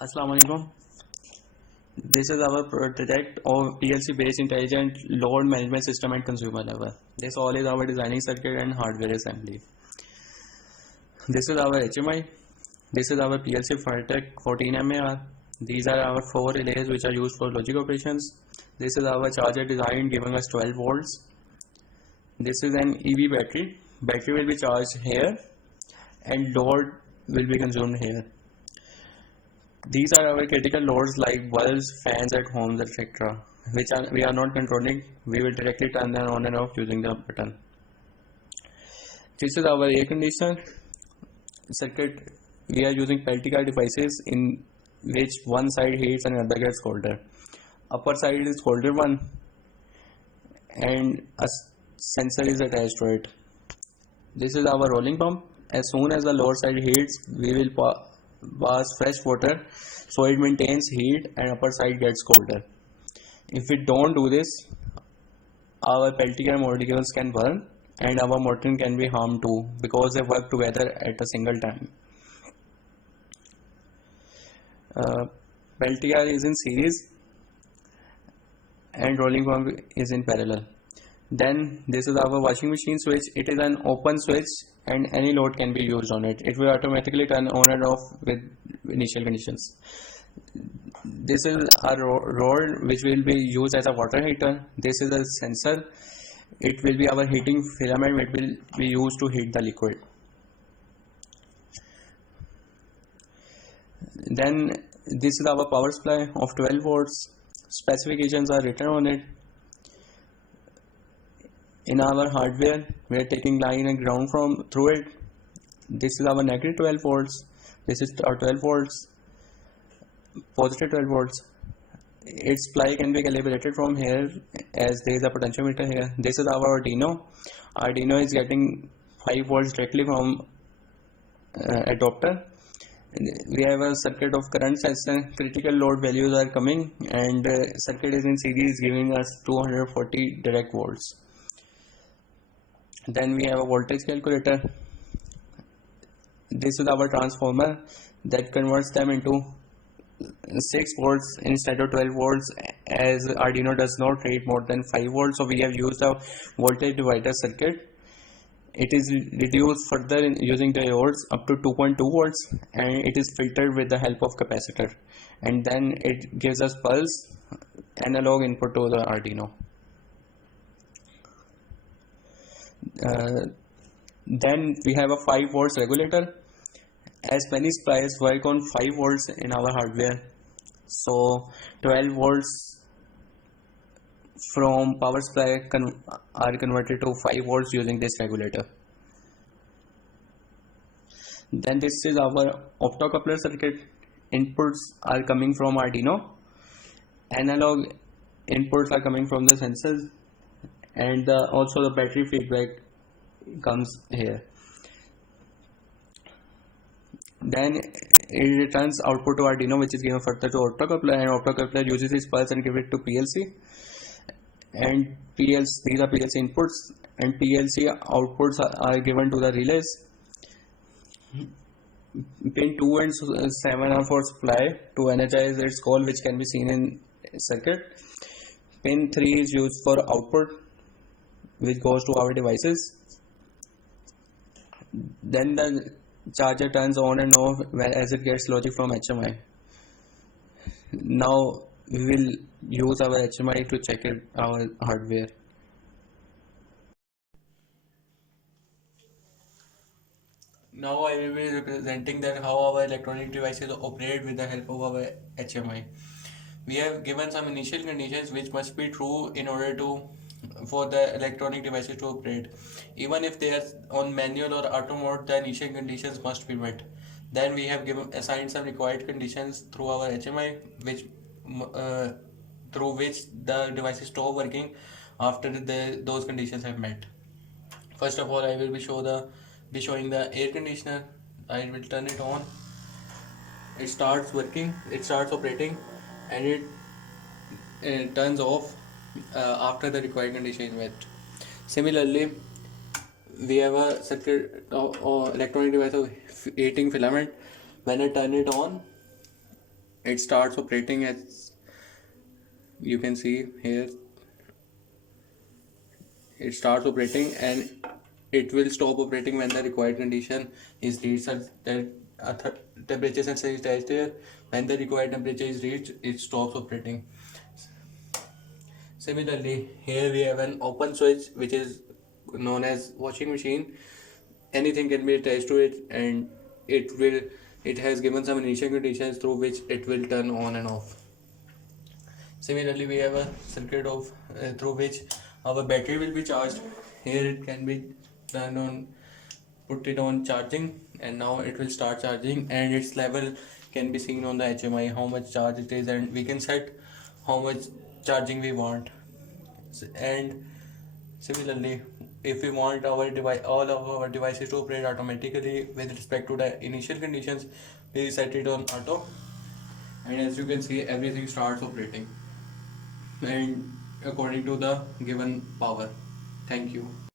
Assalamu alaikum. This is our project of PLC-based intelligent load management system at consumer level. This all is our designing circuit and hardware assembly. This is our HMI. This is our PLC Firtech 14 MAR. These are our 4 relays which are used for logic operations. This is our charger design giving us 12 volts. This is an EV battery. Battery will be charged here and load will be consumed here. These are our critical loads like bulbs, fans at homes, etc. which we are not controlling. We will directly turn them on and off using the button. This is our air conditioner circuit. We are using Pelticar devices in which one side heats and another gets colder. Upper side is colder one and a sensor is attached to it. This is our rolling pump. As soon as the lower side heats, we will pass fresh water so it maintains heat and upper side gets colder. If we don't do this, our Pelticar molecules can burn and our motor can be harmed too because they work together at a single time. Pelticar is in series and rolling pump is in parallel. Then this is our washing machine switch. It is an open switch and any load can be used on it. It will automatically turn on and off with initial conditions. This is a rod which will be used as a water heater. This is a sensor. It will be our heating filament which will be used to heat the liquid. Then this is our power supply of 12 volts. Specifications are written on it. In our hardware, we are taking line and ground from through it. This is our negative 12 volts. This is our 12 volts. Positive 12 volts. Its supply can be calibrated from here as there is a potentiometer here. This is our Arduino. Arduino is getting 5 volts directly from adapter. We have a circuit of current sensor. Critical load values are coming and circuit is in series giving us 240 direct volts. Then we have a voltage calculator. This is our transformer that converts them into 6 volts instead of 12 volts as Arduino does not rate more than 5 volts. So we have used a voltage divider circuit. It is reduced further using diodes up to 2.2 volts and it is filtered with the help of capacitor. And then it gives us pulse analog input to the Arduino. Then we have a 5 volts regulator. As many supplies work on 5 volts in our hardware, so 12 volts from power supply are converted to 5 volts using this regulator. Then this is our optocoupler circuit. Inputs are coming from Arduino, analog inputs are coming from the sensors, and also the battery feedback comes here. Then it returns output to Arduino which is given further to optocoupler, and optocoupler uses its pulse and give it to PLC, and these are PLC inputs and PLC outputs are given to the relays. Pin 2 and 7 are for supply to energize its call which can be seen in circuit. Pin 3 is used for output which goes to our devices. Then the charger turns on and off as it gets logic from HMI. Now we will use our HMI to check our hardware. Now I will be representing that how our electronic devices operate with the help of our HMI. We have given some initial conditions which must be true in order for the electronic devices to operate. Even if they are on manual or auto mode, the initial conditions must be met. Then we have assigned some required conditions through our HMI, through which the devices stop working after those conditions have met. First of all, I will be showing the air conditioner. I will turn it on. It starts working. It starts operating, and it turns off after the required condition is met. Similarly, we have a circuit or electronic device of heating filament. When I turn it on, it starts operating. As you can see here, it starts operating, and it will stop operating when the required condition is reached. That temperature sensor is attached here. When the required temperature is reached, it stops operating. Similarly, here we have an open switch, which is known as washing machine. Anything can be attached to it, and it has given some initial conditions through which it will turn on and off. Similarly, we have a circuit of through which our battery will be charged. Here it can be turned on, put it on charging, and now it will start charging, and its level can be seen on the HMI, how much charge it is, and we can set how much charging we want. And similarly, if we want our device, all of our devices to operate automatically with respect to the initial conditions, we set it on auto, and as you can see, everything starts operating and according to the given power. Thank you.